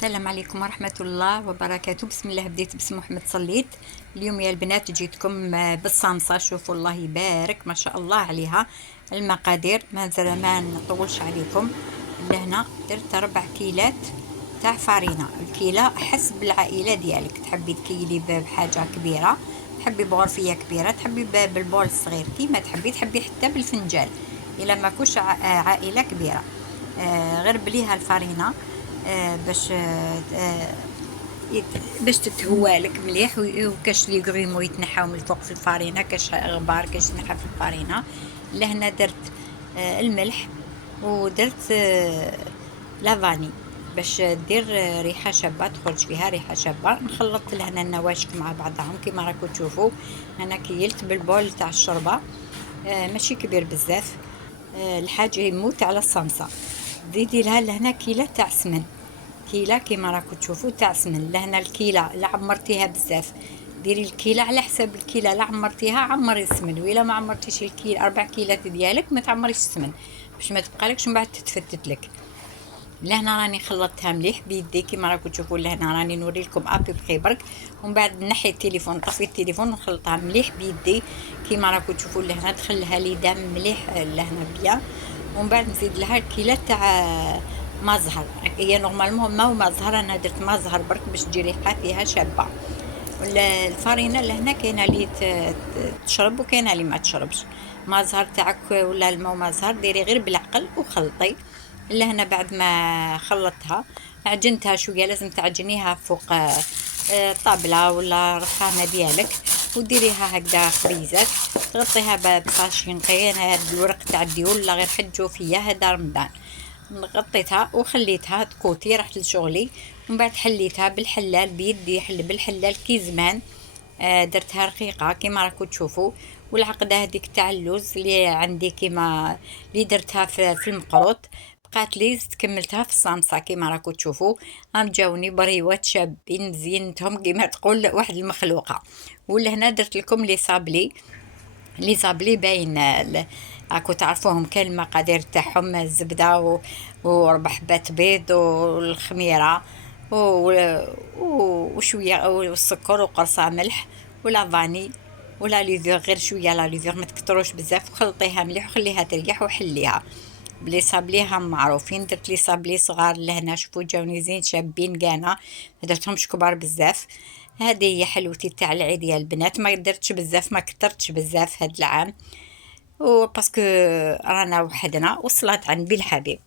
السلام عليكم ورحمة الله وبركاته. بسم الله بديت، بسم محمد صليت. اليوم يا البنات جيتكم بالصامصة. شوفوا الله يبارك ما شاء الله عليها. المقادير ما نطولش عليكم. لهنا درت 4 كيلات تاع فارينة. الكيلة حسب العائلة ديالك، تحبي تكيلي بحاجة كبيرة، تحبي بغرفية كبيرة، تحبي بالبول الصغير كيما تحبي حتى بالفنجان إلا ما كوش عائلة كبيرة. غير بليها الفارينة باش تتهوى لك مليح، وكاش لي غريمو يتنحاو من الفوق في الفارينه، كاش غبار كاش يتنحى في الفارينه. لهنا درت الملح، ودرت لافاني باش دير ريحه شابه، تخرج فيها ريحه شابه. نخلط لهنا النواشف مع بعضهم كما راكم تشوفوا. انا كيلت بالبول تاع الشوربه، ماشي كبير بزاف. الحاجه يموت على الصمصه. زيدي لها لهنا كيله تاع سمن، كيله كيما راكم تشوفوا تاع سمن. لهنا الكيله لا عمرتيها بزاف، ديري الكيله على حساب الكيله. لا عمرتيها عمري السمن، وإلا ما عمرتيش الكيل 4 كيلات ديالك ما تعمريش السمن باش ما تبقالكش من بعد تتفتت لك. لهنا راني خلطتها مليح بيدي كيما راكم تشوفوا. لهنا راني نوري لكم ابي بخي برك، ومن بعد نحي التليفون، نطفي التليفون ونخلطها مليح بيدي كيما راكم تشوفوا. لهنا دخلها لي دم مليح لهنا بيان. ومن بعد نزيد لها الكيلة تاع ما زهر. هي نورمالمون ما زهر، انا درت ما زهر برك باش تجي ريحه فيها شابه. الفارينه لهنا كاينه اللي تشرب وكاينه اللي ما تشربش. ما زهر تاعك ولا الماء ما زهر ديري غير بالعقل وخلطي. لهنا بعد ما خلطتها عجنتها شويه، لازم تعجنيها فوق طابله ولا رخامه ديالك، وديريها هكذا خبيزات، تغطيها بصاشينقي. انا هاد الورق تاع الديول ولا غير حجو فيا هذا رمضان. غطيتها وخليتها تكوتي، رحت لشغلي. ومن بعد حليتها بالحلال بيدي، حل بالحلال كي زمان. درتها رقيقه كيما راكم تشوفوا. والعقده هذيك تاع اللوز اللي عندي كيما اللي درتها في المقروط، بقات لي كملتها في الصامصه كيما راكم تشوفوا. هم جاوني بريوات شابين زينتهم كيما تقول واحد المخلوقه. ولهنا درت لكم لي صابلي باين راكو تعرفوهم. كاين المقادير تاعهم: الزبده وربع حبات بيض والخميره وشويه والسكر وقرصه ملح ولافاني ولا ليفيغ، غير شويه لا ليفيغ ما تكتروش بزاف. وخلطيها مليح وخليها تريح وحليها. بلي صابليهم معروفين. درت لي صابلي صغار لهنا، شوفوا جاوني زين شابين كانا، ما درتهمش كبار بزاف. هذه هي حلوتي تاع العيد يا البنات. ما درتش بزاف، ما كترتش بزاف هاد العام، وباسكو رانا وحدنا وصلات عند بالحبيب.